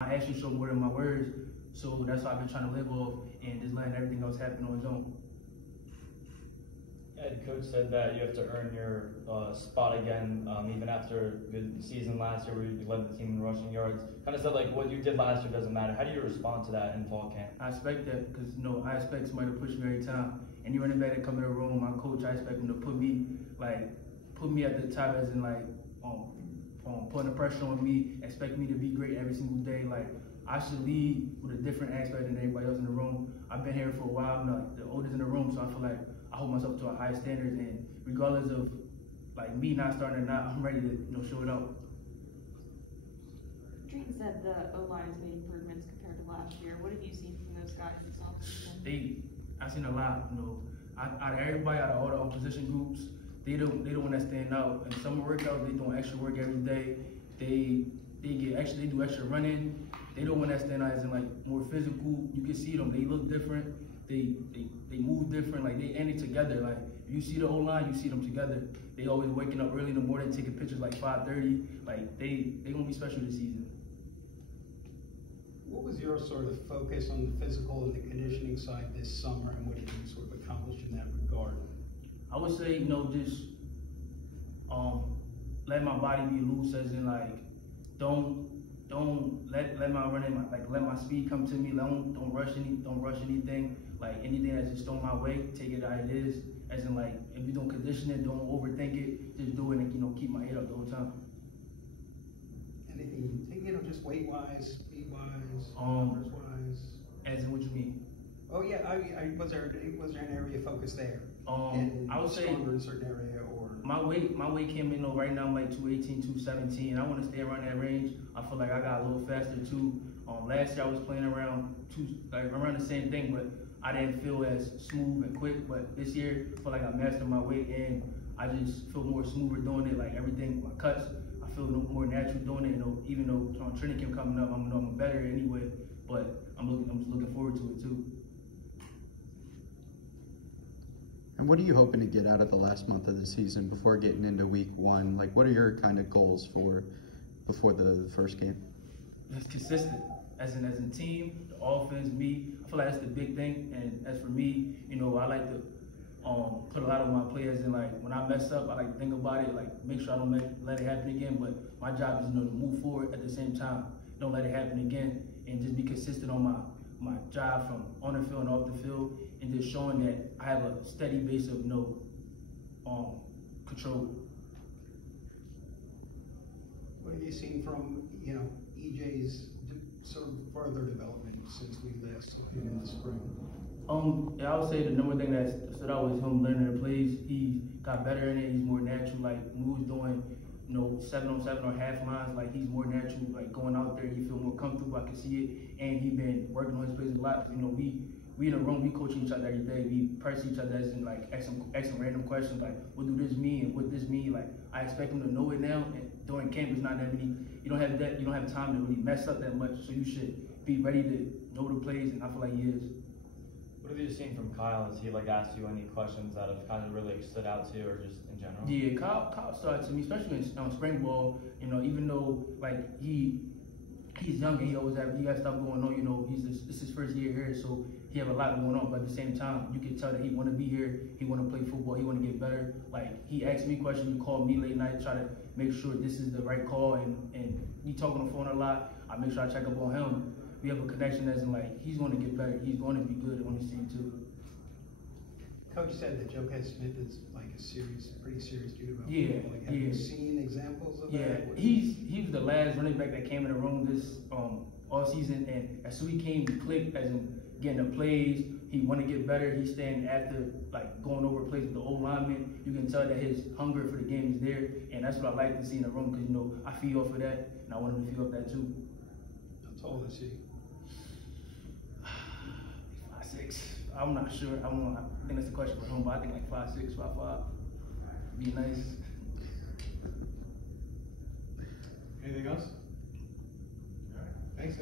My actions show more than my words, so that's what I've been trying to live off and just letting everything else happen on its own. Yeah, the coach said that you have to earn your spot again, even after a good season last year where you led the team in rushing yards. Kind of said like what you did last year doesn't matter. How do you respond to that in fall camp? I expect that because I expect somebody to push me every time. Any running back that come in the room, my coach, I expect him to put me at the top, as in putting the pressure on me, expect me to be great every single day. Like I should lead with a different aspect than everybody else in the room. I've been here for a while, I'm like the oldest in the room, so I feel like I hold myself to a high standard, and regardless of like me not starting or not, I'm ready to show it out. Drayton said the O-line has made improvements compared to last year. What have you seen from those guys this offseason? I've seen a lot. Out of everybody, out of all the opposition groups, they the one that stand out. In summer workouts, they doing extra work every day. They do extra running. They the one that stand out as in like more physical. You can see them. They look different. They move different. Like they together. Like if you see the O-line, you see them together. They always waking up early in the morning, taking pictures like 5:30. Like they gonna be special this season. What was your sort of focus on the physical and the conditioning side this summer, and what did you sort of accomplish in that regard? I would say, just let my body be loose, as in like don't let my running, let my speed come to me. Don't rush anything. Like anything that's just thrown my way, take it how it is. As in like if you don't condition it, don't overthink it. Just do it and keep my head up the whole time. Anything you think, just weight wise, speed wise, numbers wise? As in what you mean? Oh yeah, was there an area of focus there? I would say stronger in a certain area, or my weight came in right now. I'm like 218, 217. I want to stay around that range. I feel like I got a little faster too. Last year I was playing around the same thing, but I didn't feel as smooth and quick. But this year I feel like I mastered my weight, and I just feel more smoother doing it. Like everything, my cuts, I feel more natural doing it. Even though training camp coming up, I'm better anyway. But I'm just looking forward to it too. And what are you hoping to get out of the last month of the season before getting into week one? Like, what are your kind of goals before the first game? It's consistent. As a team, the offense, me, I feel like that's the big thing. And as for me, I like to put a lot of my players in, like, when I mess up, I like to think about it, like, make sure I don't let it happen again. But my job is, to move forward at the same time. Don't let it happen again, and just be consistent on my job from on the field and off the field, and just showing that I have a steady base of control. what have you seen from EJ's sort of further development since we last looked at him in the spring? Yeah, I would say the number one thing that stood out was him learning the plays. He got better in it. He's more natural. Like when we was doing 7-on-7 or half lines, like he's more natural. Like going out there, he feel more comfortable. I can see it, and he been working on his plays a lot. We in the room, we coaching each other every day. We press each other as in like asking random questions like, what do this mean and what this mean? Like I expect him to know it now. And during camp, it's not that many. You don't have time to really mess up that much. So you should be ready to know the plays, and I feel like he is. What have you seen from Kyle? Has he asked you any questions that have kind of really stood out to you, or just in general? Yeah, Kyle started to me, especially in spring ball. Even though like he's young and he got stuff going on. This is his first year here, so he have a lot going on. But at the same time, you can tell that he want to be here. He want to play football. He want to get better. Like he asked me questions. He called me late night, try to make sure this is the right call. And we talk on the phone a lot. I make sure I check up on him. We have a connection as in like he's going to get better. He's going to be good on this team too. Coach said that Joe Smith is like a pretty serious dude about football. Like, have you seen examples of that? Yeah, he was the last running back that came in the room this all season, and as soon as he came, he clicked as in getting the plays. He want to get better. He's staying after like going over plays with the old lineman. You can tell that his hunger for the game is there, and that's what I like to see in the room because I feed off of that, and I want him to feed off that too. How tall is he? 5'6". I'm not sure. I think that's the question for him, but I think like 5'6", 5'5". Be nice. Anything else? All right. Thanks.